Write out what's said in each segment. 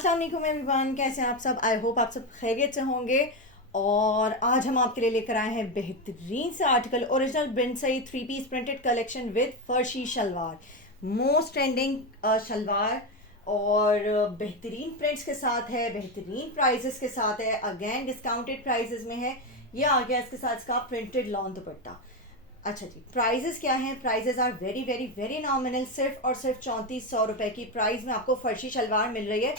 अस्सलाम वालेकुम एवरीवन, कैसे हैं आप सब। आई होप आप सब खैरियत से होंगे। और आज हम आपके लिए लेकर आए हैं बेहतरीन से article, original Bin Saeed 3 piece printed collection with फर्शी शलवार। मोस्ट ट्रेंडिंग शलवार और बेहतरीन प्रिंट्स के साथ है, बेहतरीन प्राइजेस के साथ है, अगेन डिस्काउंटेड प्राइजेस में है। ये आ गया इसके साथ इसका प्रिंटेड लॉन दुपट्टा। अच्छा जी, प्राइजेस क्या हैं? Prices are very very very nominal. सिर्फ और सिर्फ 3400 रुपए की प्राइस में आपको फर्शी शलवार मिल रही है।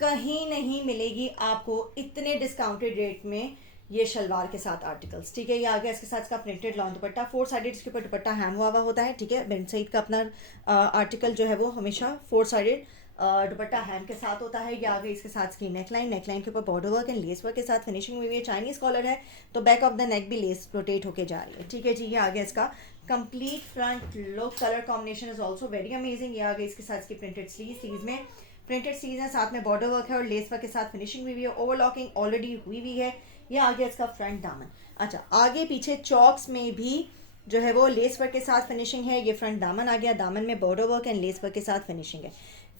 कहीं नहीं मिलेगी आपको इतने डिस्काउंटेड रेट में ये शलवार के साथ आर्टिकल्स। ठीक है, ये आ गया इसके साथ इसका प्रिंटेड लॉन दुपट्टा, 4 साइडेड। इसके ऊपर दुपट्टा हैम हुआ हुआ होता है। ठीक है, बिन सईद का अपना आर्टिकल जो है वो हमेशा 4 साइडेड दुपट्टा हैम के साथ होता है। ये आ गई इसके साथ इसकी नेकलाइन, नेकलाइन के ऊपर border work and lace work के साथ फिनिशिंग हुई है। चाइनीज कॉलर है तो बैक ऑफ द नेक भी लेस रोटेट होके जा रही है। ठीक है जी, ये आ गया इसका complete front look. Colour combination is also very amazing. ये आ गई इसके साथ इसकी प्रिंटेड स्लीव में प्रिंटेड स्लीव्स है, साथ में बॉर्डर वर्क है और लेस वर्क के साथ फिनिशिंग हुई है। ओवरलॉकिंग ऑलरेडी हुई हुई है। ये आ गया इसका फ्रंट दामन। अच्छा, आगे पीछे चॉक्स में भी जो है वो लेस वर्क के साथ फिनिशिंग है। ये फ्रंट दामन आ गया, दामन में border work and lace work के साथ फिनिशिंग है।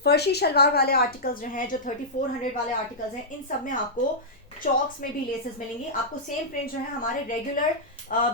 फर्शी शलवार वाले आर्टिकल्स जो हैं, जो 3400 वाले आर्टिकल्स हैं, इन सब में आपको चॉक्स में भी लेसेस मिलेंगी। आपको सेम प्रिंट जो है हमारे रेगुलर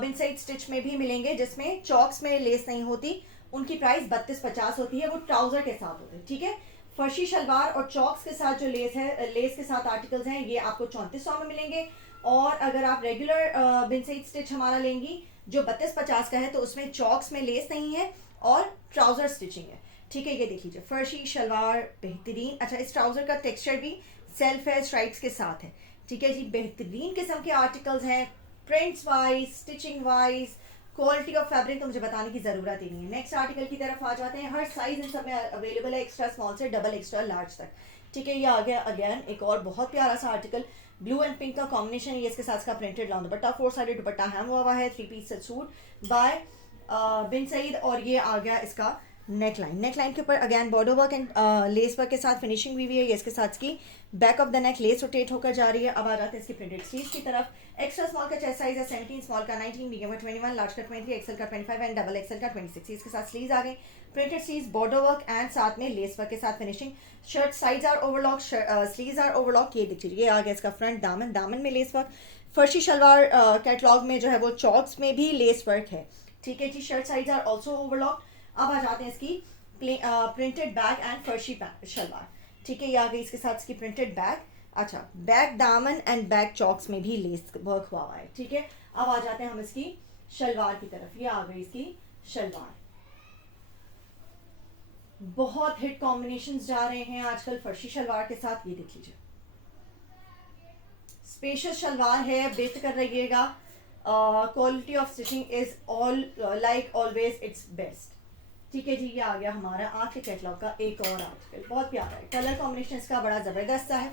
बिन साइड स्टिच में भी मिलेंगे, जिसमें चॉक्स में लेस नहीं होती। उनकी प्राइस 3250 होती है, वो ट्राउजर के साथ होते हैं। ठीक है, फर्शी शलवार और चॉक्स के साथ जो लेस है, लेस के साथ आर्टिकल्स हैं, ये आपको 3400 में मिलेंगे। और अगर आप रेगुलर बिन साइड स्टिच हमारा लेंगी जो 3250 का है, तो उसमें चॉक्स में लेस नहीं है और ट्राउजर स्टिचिंग है। ठीक है, ये देख लीजिए फर्शी शलवार बेहतरीन। अच्छा, इस ट्राउजर का टेक्सचर भी सेल्फ है, स्ट्राइप्स के साथ है। ठीक है जी, बेहतरीन किस्म के आर्टिकल्स हैं, prints wise, stitching wise, quality of fabric तो मुझे बताने की जरूरत ही नहीं है। नेक्स्ट आर्टिकल की तरफ आ जाते हैं। हर साइज इन सब में अवेलेबल है, एक्स्ट्रा स्मॉल से डबल एक्स्ट्रा लार्ज तक। ठीक है, ये आ गया अगेन एक और बहुत प्यारा सा आर्टिकल, ब्लू एंड पिंक का कॉम्बिनेशन। ये इसके साथ का printed long dupatta, 4 sided dupatta hem हुआ है, 3 piece set suit by Bin Saeed. और ये आ गया इसका नेकलाइन, नेकलाइन के ऊपर again border work and lace work के साथ फिनिशिंग हुई है। ये इसके साथ की back of the neck lace rotate होकर जा रही है। अब आ जाते हैं इसकी प्रिंटेड स्लीव्स की तरफ। एक्स्ट्रा स्मॉल का चेस्ट साइज है 17, स्मॉल का 19, मीडियम का 21, लार्ज का 23, एक्सेल का 25 एंड डबल एक्सेल का 26। इसके साथ स्लीव्स आ गई, printed sleeves, border work and साथ में लेस वर्क के साथ finishing. Shirt sides are overlock, sleeves are overlock. ये देखिए, ये आ गया इसका फ्रंट दामन, दामन में लेस वर्क। फर्शी शलवार कैटलॉग में जो है वो चॉक्स में भी लेस वर्क है। ठीक है जी, shirt sides are also overlock. अब आ जाते हैं इसकी प्रिंटेड बैग एंड फर्शी शलवार। ठीक है, ये आ गई इसके साथ इसकी प्रिंटेड बैग। अच्छा, बैक दामन एंड बैक चॉक्स में भी लेस वर्क हुआ है। ठीक है, अब आ जाते हैं हम इसकी शलवार की तरफ। ये आ गई इसकी शलवार। बहुत हिट कॉम्बिनेशंस जा रहे हैं आजकल फर्शी शलवार के साथ। ये देख लीजिए, स्पेशियस शलवार है, बेफिक्र रहिएगा। Quality of stitching is all like always it's best. ठीक है जी, ये आ गया हमारा आज के कैटलॉग का एक और आर्टिकल, बहुत प्यारा है। कलर कॉम्बिनेशन इसका बड़ा जबरदस्त है।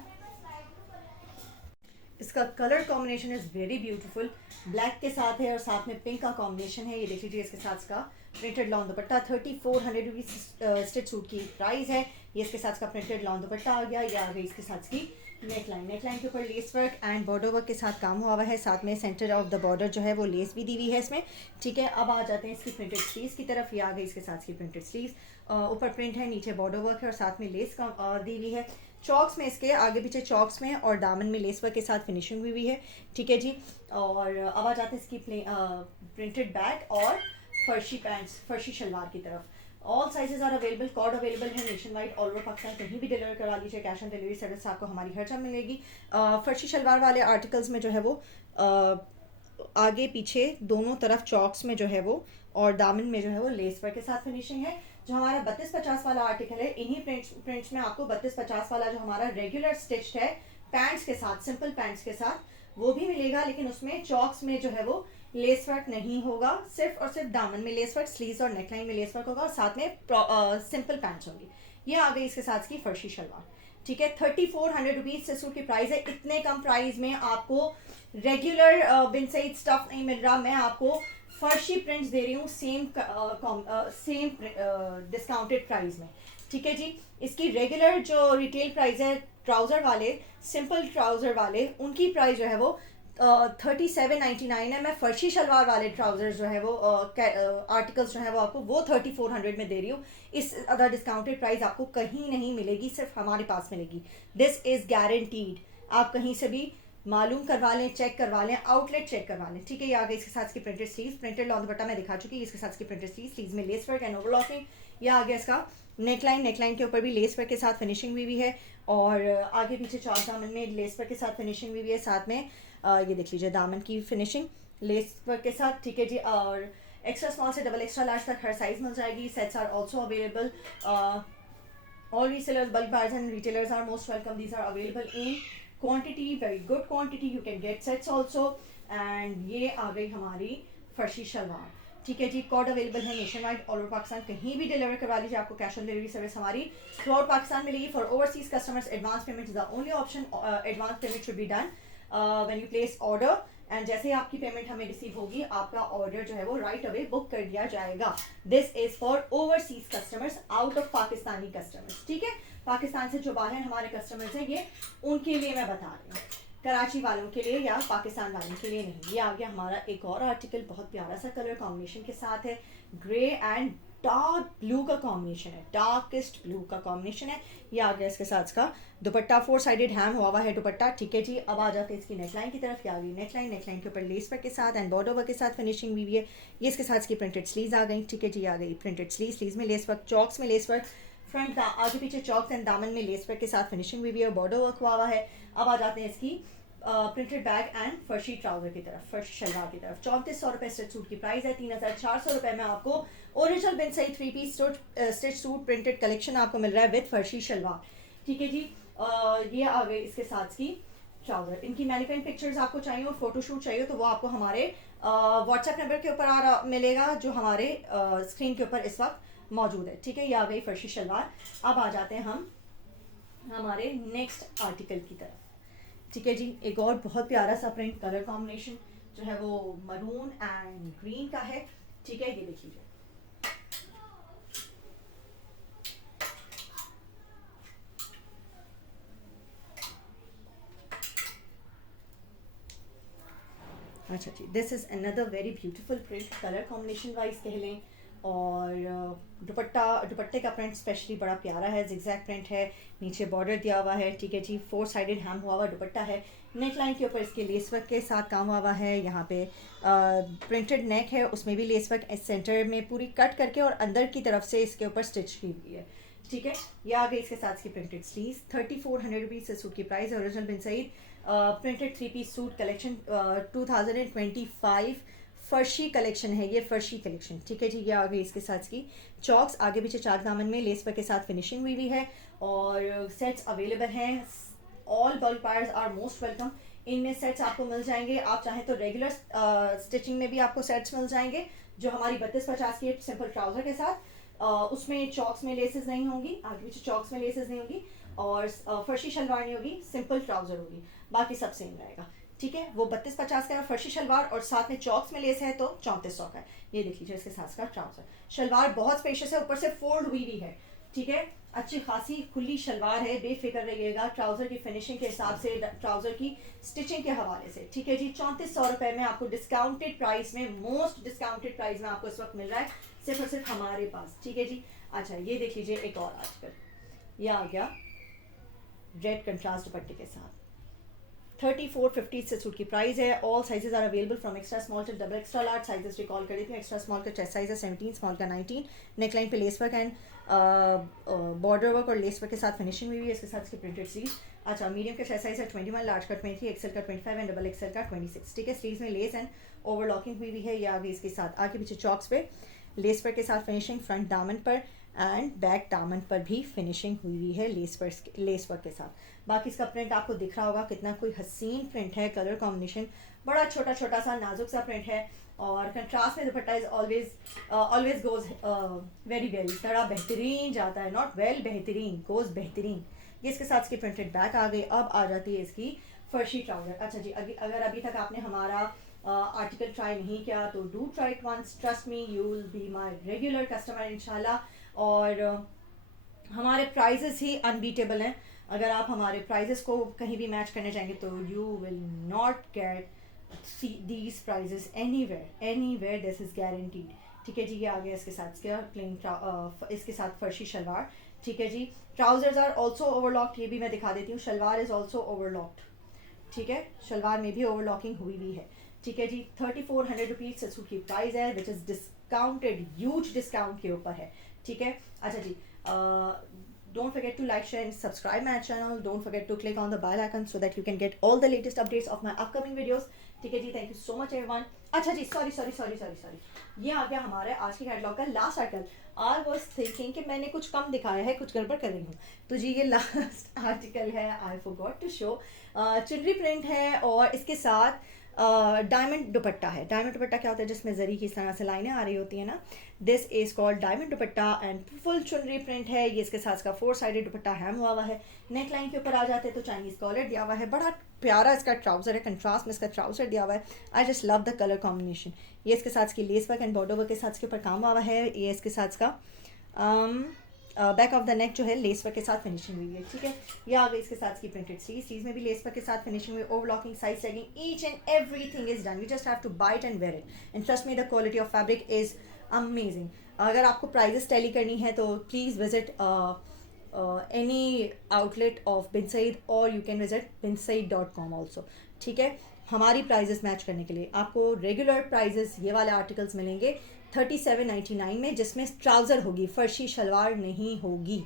इसका colour combination is very beautiful, black के साथ है और साथ में पिंक का कॉम्बिनेशन है। ये देख लीजिए, इसके साथ इसका प्रिंटेड लॉन्ग दुपट्टा, 3400 रुपीज स्टिच सूट की प्राइस है। ये इसके साथ का प्रिंटेड लॉन्ग दुपट्टा आ गया। ये आ गई इसके साथ की नेकलाइन, नेकलाइन के ऊपर less work and border work के साथ काम हुआ है। साथ में सेंटर ऑफ द बॉर्डर जो है वो लेस भी दी हुई है इसमें। ठीक है, अब आ जाते हैं इसकी प्रिंटेड स्लीव्स की तरफ। ये आ गई इसके साथ की प्रिंटेड स्लीव्स, ऊपर प्रिंट है, नीचे बॉर्डर वर्क है और साथ में लेस का दी हुई है। चॉक्स में इसके आगे पीछे चॉक्स में और दामन में लेस वर्क के साथ फिनिशिंग हुई है। ठीक है जी, और अब आ जाते हैं इसकी प्रिंटेड बैग और फर्शी पैंट्स, फर्शी शलवार की तरफ। ऑल साइजेस आर अवेलेबल, कॉर्ड अवेलेबल है nationwide, all over Pakistan कहीं भी डिलीवर करा लीजिए। कैश ऑन डिलीवरी सर्विस आपको हमारी हर जगह मिलेगी। फर्शी शलवार वाले आर्टिकल्स में जो है वो आगे पीछे दोनों तरफ चॉक्स में जो है वो और दामन में जो है वो लेस वर्क के साथ फिनिशिंग है। जो हमारा 3250 वाला आर्टिकल है, इन्हीं प्रिंट्स में आपको 3250 वाला जो हमारा रेगुलर स्टिच्ड है पैंट्स के साथ, सिंपल पैंट्स के साथ, वो भी मिलेगा। लेकिन उसमें चॉक्स में जो है वो लेस वर्क नहीं होगा, सिर्फ और सिर्फ दामन में लेस वर्क, स्लीव्स और नेकलाइन में लेस वर्क होगा और साथ में सिंपल पैंट्स होंगी। ये आ गई इसके साथ की फर्शी शलवार। ठीक है, 3400 रुपीज से सूट की प्राइस है। इतने कम प्राइस में आपको रेगुलर बिन सईद स्टफ नहीं मिल रहा। मैं आपको फर्शी प्रिंट्स दे रही हूँ सेम डिस्काउंटेड प्राइस में। ठीक है जी, इसकी रेगुलर जो रिटेल प्राइस है ट्राउजर वाले, सिंपल ट्राउजर वाले, उनकी प्राइस जो है वो 3799 है। मैं फर्शी शलवार वाले ट्राउजर्स जो है वो आर्टिकल्स जो है वो आपको वो 3400 में दे रही हूँ। इस अदर डिस्काउंटेड प्राइस आपको कहीं नहीं मिलेगी, सिर्फ हमारे पास मिलेगी। This is guaranteed. आप कहीं से भी मालूम करवा लें, चेक करवा लें, आउटलेट चेक करवा लें, ठीक है। ये आ गई इसके साथ इसकी प्रिंटेड स्लीव्स, प्रिंटेड लॉन्ग दुपट्टा मैं दिखा चुकी, इसके साथ इसकी प्रिंटेड स्लीव्स में लेस वर्क एंड ओवरलॉकिंग। यह आ गया इसका नेकलाइन, नेकलाइन के ऊपर भी लेस वर्क के साथ फिनिशिंग हुई है, और आगे पीछे चार दामन में लेस वर्क के साथ फिनिशिंग हुई है। साथ में ये देख लीजिए दामन की फिनिशिंग लेस वर्क के साथ, ठीक है जी। और एक्स्ट्रा स्मॉल से डबल एक्स्ट्रा लार्ज तक हर साइज मिल जाएगी। Sets are also available. All resellers, bulk buyers and retailers are most welcome. These are available in quantity, very good quantity. You can get sets also. And ये आ गई हमारी फर्शी शलवार, ठीक है जी। कोड अवेलेबल है nationwide, all over Pakistan, कहीं भी deliver करवा लीजिए। आपको कैश ऑन डिलीवरी सर्विस हमारी थ्रू आउट पाकिस्तान मिलेगी। For overseas customers advance payment is the only option. Advance payment should be done when you place order, and जैसे ही आपकी पेमेंट हमें रिसीव होगी, आपका ऑर्डर जो है वो राइट अवे बुक कर दिया जाएगा। This is for overseas customers, out of Pakistani customers, ठीक है। पाकिस्तान से जो बाहर हमारे कस्टमर्स हैं, ये उनके लिए मैं बता रही हूँ, कराची वालों के लिए या पाकिस्तान वालों के लिए नहीं। ये आ गया हमारा एक और आर्टिकल, बहुत प्यारा सा कलर कॉम्बिनेशन के साथ है। ग्रे एंड डार्क ब्लू का कॉम्बिनेशन है, डार्केस्ट ब्लू का कॉम्बिनेशन है। ये आ गया इसके साथ इसका दुपट्टा, 4 साइडेड हैम हुआ है दुपट्टा, ठीक है जी। अब आ जाते हैं इसकी नेकलाइन की तरफ। ये आ गई नेकलाइन, नेकलाइन के ऊपर लेस वर्क के साथ एंड बॉर्डर वर्क के साथ फिनिशिंग हुई है। ये इसके साथ इसकी प्रिंटेड स्लीव्स आ गई, ठीक है जी। आ गई प्रिंटेड स्लीव्स में लेस वर्क, चॉक्स में लेस वर्क, फ्रंट आगे पीछे चॉक्स एंड दामन में लेस वर्क के साथ फिनिशिंग हुई है, बॉर्डर वर्क हुआ है। अब आ जाते हैं इसकी प्रिंटेड बैग एंड फर्शी ट्राउजर की तरफ, फर्शी शलवार की तरफ। 3400 स्टिच सूट की प्राइस है। 3400 में आपको ओरिजिनल बिन सही 3 piece stitch suit printed collection आपको मिल रहा है विद फर्शी शलवार, ठीक है जी। ये आ गए इसके साथ की ट्राउजर। इनकी मैनिक्विन पिक्चर्स आपको चाहिए और फोटोशूट चाहिए तो वो आपको हमारे व्हाट्सएप नंबर के ऊपर मिलेगा, जो हमारे स्क्रीन के ऊपर इस वक्त मौजूद है, ठीक है। ये आ गई फर्शी शलवार। अब आ जाते हैं हम हमारे नेक्स्ट आर्टिकल की तरफ, ठीक है जी। एक और बहुत प्यारा सा प्रिंट कलर कॉम्बिनेशन जो है वो मरून एंड ग्रीन का है, ठीक है। ये देख लीजिए, अच्छा जी। This is another very beautiful print, colour combination wise कह लें, और दुपट्टे का प्रिंट स्पेशली बड़ा प्यारा है, जिगजैग प्रिंट है, नीचे बॉर्डर दिया हुआ है, ठीक है जी। 4 साइडेड हैम हुआ हुआ दुपट्टा है। नेक लाइन के ऊपर इसके लेस वर्क के साथ काम हुआ है। यहाँ पे प्रिंटेड नेक है, उसमें भी लेस वर्क सेंटर में पूरी कट करके और अंदर की तरफ से इसके ऊपर स्टिच की हुई है, ठीक है। ये आ गई इसके साथ इसकी प्रिंटेड स्लीव्स। 3400 रुपीज़ से सूट की प्राइस है। Original Bin Saeed printed 3 piece suit collection 2025 फर्शी कलेक्शन है, ये फर्शी कलेक्शन, ठीक है जी। ये आ गई इसके साथ की चॉक्स, आगे पीछे चाक दामन में लेस वर्क के साथ फिनिशिंग हुई है, और सेट्स अवेलेबल हैं। All bulk buyers are most welcome. इनमें सेट्स आपको मिल जाएंगे, आप चाहें तो रेगुलर स्टिचिंग में भी आपको सेट्स मिल जाएंगे, जो हमारी 3250 की सिंपल ट्राउजर के साथ। उसमें चॉक्स में लेसेस नहीं होंगी, आगे पीछे चॉक्स में लेसेस नहीं होंगी, और फर्शी शलवार नहीं होगी, सिंपल ट्राउजर होगी, बाकी सब सेम रहेगा, ठीक है। वो 3250 का फर्शी शलवार और साथ में चॉक्स में लेस है तो 3400 का है। ये देख लीजिए इसके साथ का ट्राउजर। शलवार बहुत स्पेशियस है, ऊपर से फोल्ड हुई भी है, ठीक है। अच्छी खासी खुली शलवार है, बेफिक्र रहिएगा ट्राउजर की फिनिशिंग के हिसाब से, ट्राउजर की स्टिचिंग के हवाले से, ठीक है जी। 3400 में आपको डिस्काउंटेड प्राइस में, मोस्ट डिस्काउंटेड प्राइस में आपको इस वक्त मिल रहा है, सिर्फ और सिर्फ हमारे पास, ठीक है जी। अच्छा, ये देख लीजिए एक और आजकल, ये आ गया रेड कंट्रास्ट दुपट्टे के साथ। 3450 से सूट की प्राइस है। All sizes are available from extra small to double extra large. Sizes recall कर देती हूँ। एक्स्ट्रा स्मॉल का चेस्ट साइज है 17, स्मॉल का 19। नेकलाइन पे lace work and border work और लेस वर्क के साथ फिनिशिंग हुई है, इसके साथ इसकी प्रिंटेड स्लीव। अच्छा, मीडियम का चेस्ट साइज है 21, लार्ज का 23, एक्सेल का 25 एंड डबल एक्सेल का 26, ठीक है। स्लीव्स में लेस एंड ओवरलॉकिंग हुई है। ये आगे इसके साथ आगे पीछे चॉक्स पे लेस वर्क के साथ फिनिशिंग, फ्रंट दामन पर एंड बैक दामन पर भी फिनिशिंग हुई है लेस वर्क के साथ। बाकी इसका प्रिंट आपको दिख रहा होगा, कितना कोई हसीन प्रिंट है, कलर कॉम्बिनेशन बड़ा छोटा छोटा सा नाजुक सा प्रिंट है, और कंट्रास्ट में दुपट्टा is always goes very well, बड़ा बेहतरीन जाता है, नॉट वेल, बेहतरीन, गोज बेहतरीन। ये इसके साथ इसकी प्रिंटेड बैक आ गई। अब आ जाती है इसकी फर्शी ट्राउजर। अच्छा जी, अगर अभी तक आपने हमारा आर्टिकल ट्राई नहीं किया तो do try it once, trust me, you will be my regular customer इंशाल्लाह। और हमारे प्राइजेस ही अनबीटेबल हैं। अगर आप हमारे प्राइजेस को कहीं भी मैच करने जाएंगे तो you will not gate see these prices anywhere this is guaranteed. ठीक है जी, ये आ गया इसके साथ इसका प्लेन इसके साथ फर्शी शलवार. ठीक है जी. ट्राउजर्स आर ऑल्सो ओवरलॉक्ड, ये भी मैं दिखा देती हूँ. Shalwar is also overlocked. ठीक है, शलवार में भी ओवरलॉकिंग हुई हुई है. ठीक है जी. 3400 रुपीज़ सूट की प्राइस है, which is discounted, huge discount के ऊपर है. ठीक है. अच्छा जी. Don't forget to like, share and subscribe my channel. Don't forget to click on the bell icon so that you can get all the latest updates of my upcoming videos. ठीक है जी. Thank you so much everyone. अच्छा जी, sorry, ये आ गया हमारे आज के कैटलॉग का last article. I was thinking कि मैंने कुछ कम दिखाया है, कुछ गड़बड़ कर रही हूँ. तो जी ये लास्ट आर्टिकल है. I forgot to show. चुनरी प्रिंट है और इसके साथ डायमंड दुपट्टा है. डायमंड दुपट्टा क्या होता है, जिसमें जरी की इस तरह से लाइनें आ रही होती हैं ना. This is called diamond dupatta and full चुनरी प्रिंट है. ये इसके साथ का 4 साइडेड दुपट्टा हैम हुआ हुआ है. नेक लाइन के ऊपर आ जाते हैं तो चाइनीज कॉलर दिया हुआ है. बड़ा प्यारा इसका ट्राउजर है, कंट्रास्ट में इसका ट्राउजर दिया हुआ है. I just love the colour combination. ये इसके साथ की less work and border work के साथ के ऊपर काम हुआ है. ये इसके साथ का बैक ऑफ द नेक जो है लेस वर्क के साथ फिनिशिंग हुई है. ठीक है. ये आ गई इसके साथ की प्रिंटेड स्लीव्स में भी लेस वर्क के साथ फिनिशिंग हुई. Overlocking, side sagging, each and everything is done. You just have to buy it and wear it and trust me the quality of fabric is amazing. अगर आपको prices tally करनी है तो please visit any outlet of Bin Saeed और you can visit binsaid.com also. ठीक है. हमारी prices match करने के लिए आपको रेगुलर प्राइजेस ये वाले आर्टिकल्स मिलेंगे 3799 में, जिसमें ट्राउज़र होगी, फर्शी शलवार नहीं होगी.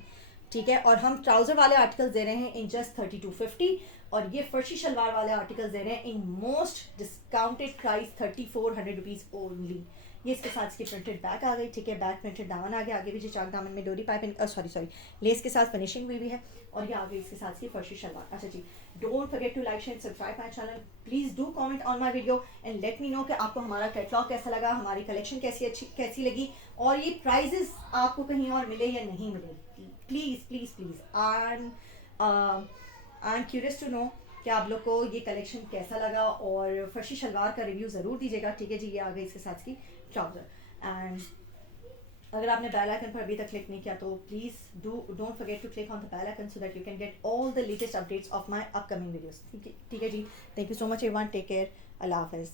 ठीक है. और हम ट्राउज़र वाले आर्टिकल्स दे रहे हैं इन जस्ट 3250 और ये फर्शी शलवार वाले आर्टिकल्स दे रहे हैं in most discounted price 3400 rupees only. ये इसके साथ इसकी प्रिंटेड बैक आ गई. ठीक है. बैक प्रिंटेड दामन आ गया. आगे भी चाक दामन में डोरी पाइपिंग सॉरी लेस के साथ फिनिशिंग हुई है. और ये आ गई इसके साथ इसकी फर्शी शलवार. अच्छा जी. Don't forget to like, share, subscribe my channel. Please do comment on my video and let me know कि आपको हमारा कैटलॉग कैसा लगा, हमारी कलेक्शन कैसी लगी और ये प्राइजेस आपको कहीं और मिले या नहीं मिले. Please I am curious to know कि आप लोग को ये कलेक्शन कैसा लगा और फर्शी शलवार का रिव्यू ज़रूर दीजिएगा. ठीक है जी. ये आ गई इसके साथ की ट्राउज़र. एंड अगर आपने बेल आइकन पर अभी तक क्लिक नहीं किया तो please don't forget to click on the bell icon so that you can get all the latest updates of my upcoming videos. ठीक है जी. Thank you so much everyone. Take care. अल्लाह हाफिज़.